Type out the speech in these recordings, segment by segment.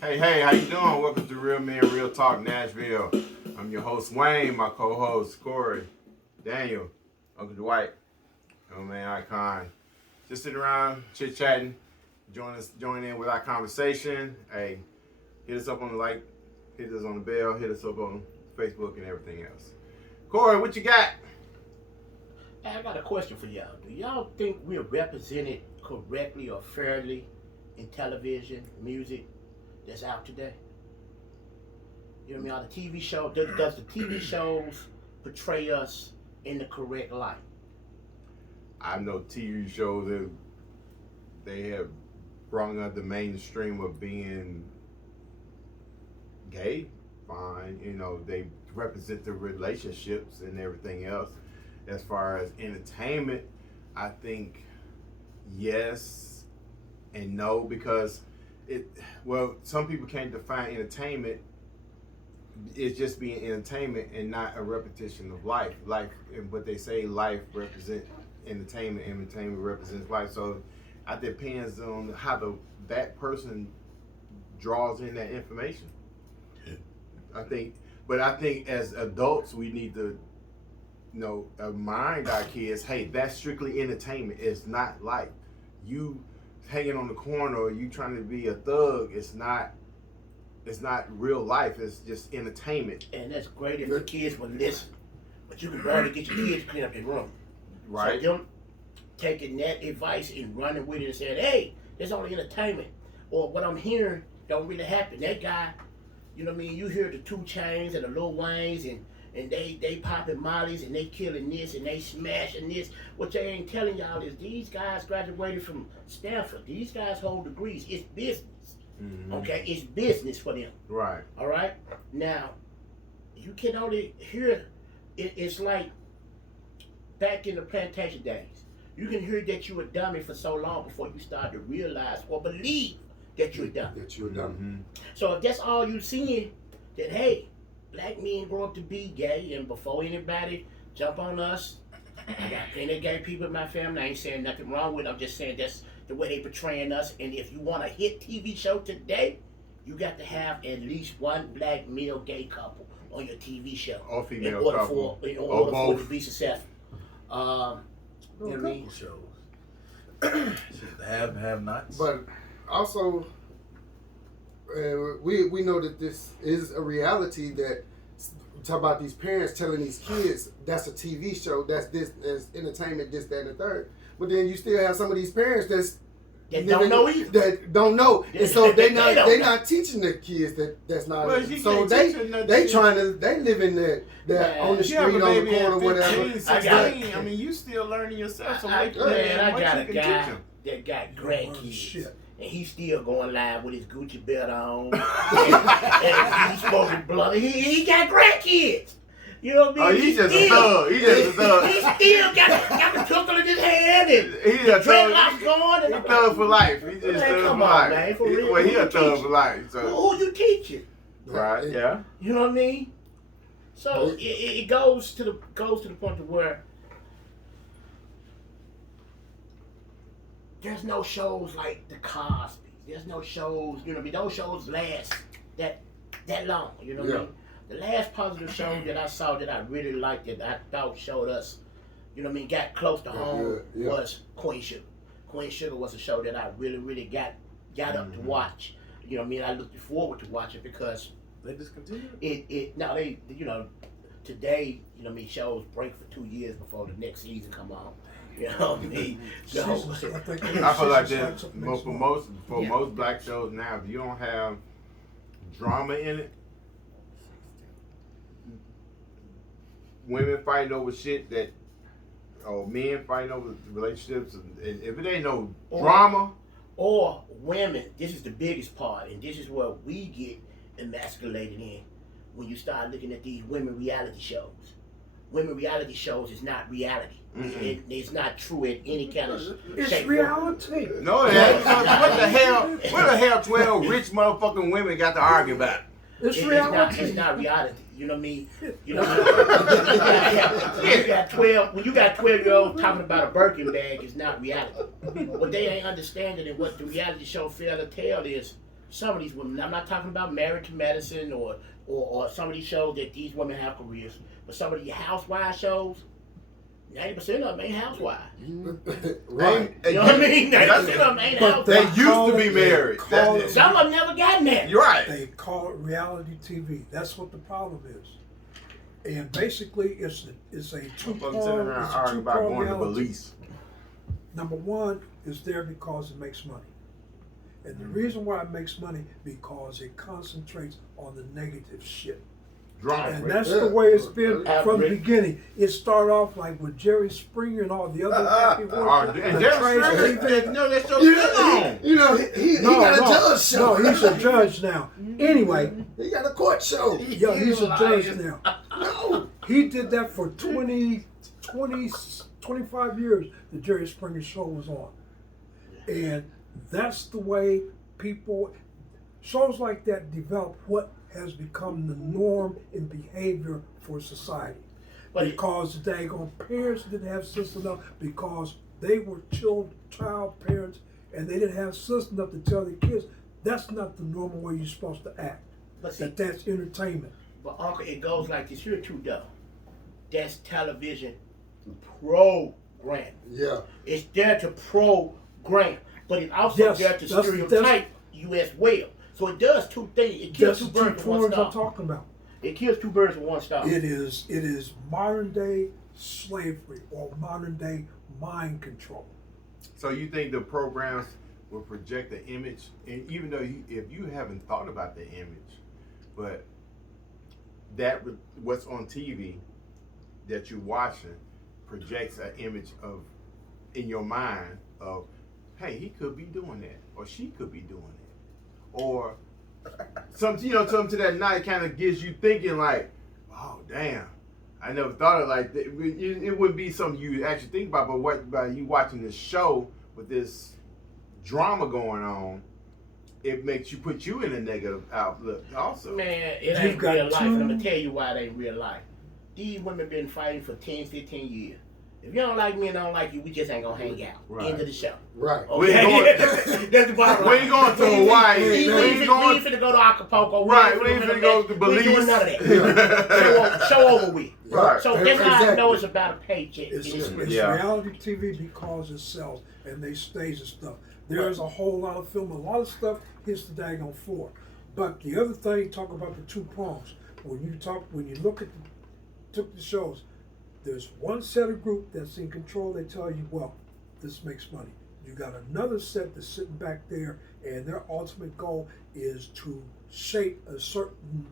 Hey, how you doing? Welcome to Real Men, Real Talk Nashville. I'm your host, Wayne, my co-host, Corey, Daniel, Uncle Dwight, man, Icon. Just sitting around, chit-chatting, join in with our conversation. Hey, hit us up on the like, hit us on the bell, hit us up on Facebook and everything else. Corey, what you got? Hey, I got a question for y'all. Do y'all think we're represented correctly or fairly in television, music that's out today? You know what I mean? Are the TV show, does the TV shows portray us in the correct light? I know TV shows that they have brought up the mainstream of being gay. Fine, they represent the relationships and everything else. As far as entertainment, I think yes and no, because some people can't define entertainment. It's just being entertainment and not a repetition of life. But they say life represents entertainment. Entertainment represents life. So it depends on how that person draws in that information. I think as adults we need to, remind our kids, hey, that's strictly entertainment. It's not like you hanging on the corner or you trying to be a thug. It's not real life. It's just entertainment. And that's great if the kids would listen. But you can barely get your kids to clean up their room. Right. So them taking that advice and running with it and saying, hey, it's only entertainment. Or what I'm hearing don't really happen. That guy, you hear the 2 Chainz and the Lil Waynes and they popping mollies and they killing this and they smashing this. What they ain't telling y'all is these guys graduated from Stanford. These guys hold degrees. It's business. Mm-hmm. Okay, it's business for them. Right. All right. Now, you can only hear it. It's like back in the plantation days. You can hear that you were dummy for so long before you start to realize or believe that you're dummy. Mm-hmm. So if that's all you seeing, then hey, black men grow up to be gay, and before anybody jump on us, I got plenty of gay people in my family. I ain't saying nothing wrong with it. I'm just saying that's the way they portraying us. And if you want a hit TV show today, you got to have at least one black male gay couple on your TV show. Or female couple. In order for it to be successful. You know what I mean? Shows. have nots. But also, we know that this is a reality that talk about these parents telling these kids that's a TV show, that's entertainment, this, that, and the third. But then you still have some of these parents that don't know either. That don't know, and so they not teaching the kids that's not. Well, so they living that on the street, on the corner, whatever. 16, I mean, you still learning yourself. So I got a guy that got grandkids. And he's still going live with his Gucci belt on. and he's smoking blunt. He got grandkids. You know what I mean? Oh, he's just a thug. He still got the tuckle in his hand and the dreadlocks going. He's a thug for life. He just thug for life. Man, for real. Well, he a thug for life. So. Who you teaching? Right, yeah. You know what I mean? So it goes to the point to where there's no shows like the Cosby. There's no shows, those shows last that long, you know what I mean? The last positive show that I saw that I really liked, that I thought showed us, got close to home was Queen Sugar. Queen Sugar was a show that I really, really got up to watch. You know what I mean? I looked forward to watch it because they discontinued today, shows break for 2 years before the next season come on. You know what I mean? So, I feel like that for most black shows now, if you don't have drama in it, women fighting over shit or men fighting over relationships, and if it ain't no drama. Or women, this is the biggest part, and this is where we get emasculated in when you start looking at these women reality shows. Women reality shows is not reality. Mm-hmm. It's not true in any kind of shape. It's reality. No, it ain't. What the hell 12 rich motherfucking women got to argue about? It's reality. It's not reality. You know what I mean? When you got 12-year-olds talking about a Birkin bag, it's not reality. What they ain't understanding and what the reality show fail to tell is some of these women. I'm not talking about Married to Medicine or some of these shows that these women have careers, but some of the housewives shows, 90% of them ain't housewives. Right. You know what I mean? 90% of them ain't But They housewives. used to be married. call it- Some of them never got married. You're right. They call it reality TV. That's what the problem is. And basically, it's a I'm two-pronged sitting around arguing about going to reality. Belize. Number one, it's there because it makes money. And the reason why it makes money, because it concentrates on the negative shit. Drama. And that's the way it's been from the beginning. It started off like with Jerry Springer and all the other happy workers. And the Jerry trash Springer, TV. no, that show's still on. You know, he got a judge show. No, he's a judge now. Anyway, He got a court show. yo, he's a judge now. No. He did that for 25 years, the Jerry Springer show was on. And that's the way people, shows like that develop what has become the norm in behavior for society. Because the daggone parents didn't have sense enough, because they were child parents and they didn't have sense enough to tell their kids, that's not the normal way you're supposed to act. But see, That's entertainment. but Uncle, it goes like this. You're too dumb. That's television program. Yeah. It's there to program, but it's also Yes, there to that's- stereotype you as well. So it does two things. It kills That's two the birds two with one forms I'm stone. talking about. It kills two birds with one stone. It is modern day slavery or modern day mind control. So you think the programs will project the image, and even though if you haven't thought about the image, but what's on TV that you're watching projects an image of in your mind of, hey, he could be doing that, or she could be doing it, or something to that night kind of gives you thinking like, oh damn, I never thought of like that. It would be something you actually think about, but by you watching this show with this drama going on, it makes you put you in a negative outlook also. Man, it You've ain't got real life. And I'm two- going to tell you why it ain't real life. These women been fighting for 10, 15 years. If you don't like me and I don't like you, we just ain't going to hang out. Right. End of the show. Right. We ain't Okay? going- That's the bottom We line. ain't going to Hawaii. We We ain't ain't going. finna go to Acapulco. Right, we ain't finna go to We ain't Belize. doing none of that. Show over with. Right. So that's how I Exactly. know it's about a paycheck. It's Yeah. reality TV because it sells and they stage and stuff. There's a whole lot of film, a lot of stuff hits the daggone floor. But the other thing, talk about the two prongs. When you look at the shows, there's one set of group that's in control. They tell you, well, this makes money. You got another set that's sitting back there, and their ultimate goal is to shape a certain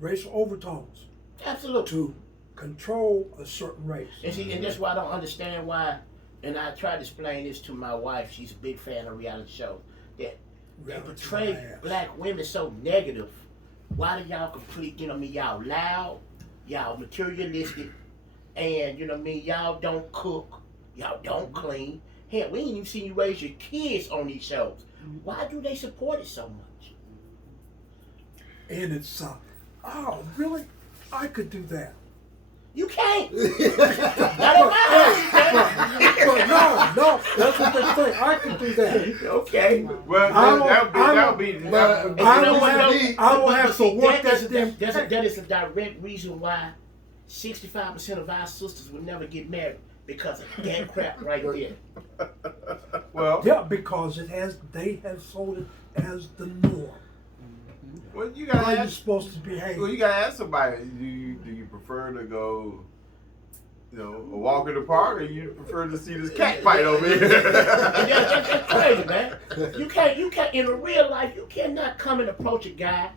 racial overtones, Absolutely. to control a certain race. And see, and that's why I don't understand why. And I try to explain this to my wife. She's a big fan of reality shows. That they Reality portray my ass. black women so negative. Why do y'all complete? You know what I mean? Y'all loud, y'all materialistic, and you know what I mean? Y'all don't cook, y'all don't clean. Hell, we ain't even seen you raise your kids on these shows. Why do they support it so much? And it's oh really? I could do that. You can't. Not in my house. But no, that's what they think. I could do that. Okay. Well, that would be. But I you know don't what, have, though? I don't But have to see, work that is that a- damn. that is a direct reason why 65% of our sisters would never get married because of that crap right there. Well, Yeah, because they have sold it as the norm. well, you How gotta are you ask. supposed to behave? Well, you gotta ask somebody. Do you prefer to go, a walk in the park, or you prefer to see this cat fight over here? That's crazy, man. You can't. In real life, you cannot come and approach a guy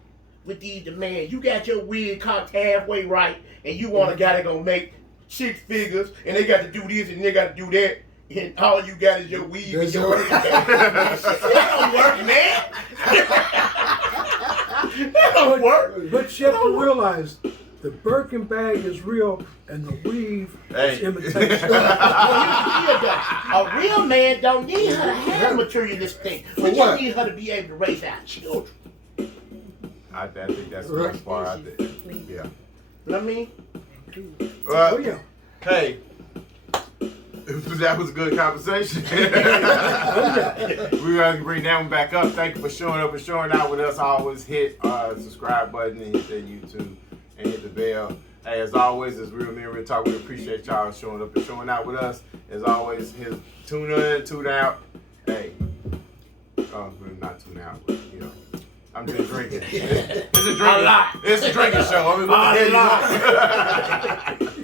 with these demands. You got your wig cocked halfway right, and you want a guy that gonna make 6 figures, and they got to do this and they got to do that, and all you got is your weave and That's your your- that don't work, man. That don't work. But you have to realize the Birkin bag is real and the weave is Hey. imitation. Well, here's the deal, though. A real man don't need her to have materialistic things. We For just what? need her to be able to raise our children. I think that's the best part. I think. Yeah. You know what I mean? Oh yeah. Hey, That was a good conversation. We're going to bring that one back up. Thank you for showing up and showing out with us. Always hit subscribe button and hit that YouTube and hit the bell. Hey, as always, it's Real Men Real Talk. We appreciate y'all showing up and showing out with us. As always, tune in, tune out. Hey, we're not tune out, but you know, I'm just drinking. It's a drinking. It's a drinking show. I mean, what the hell you want?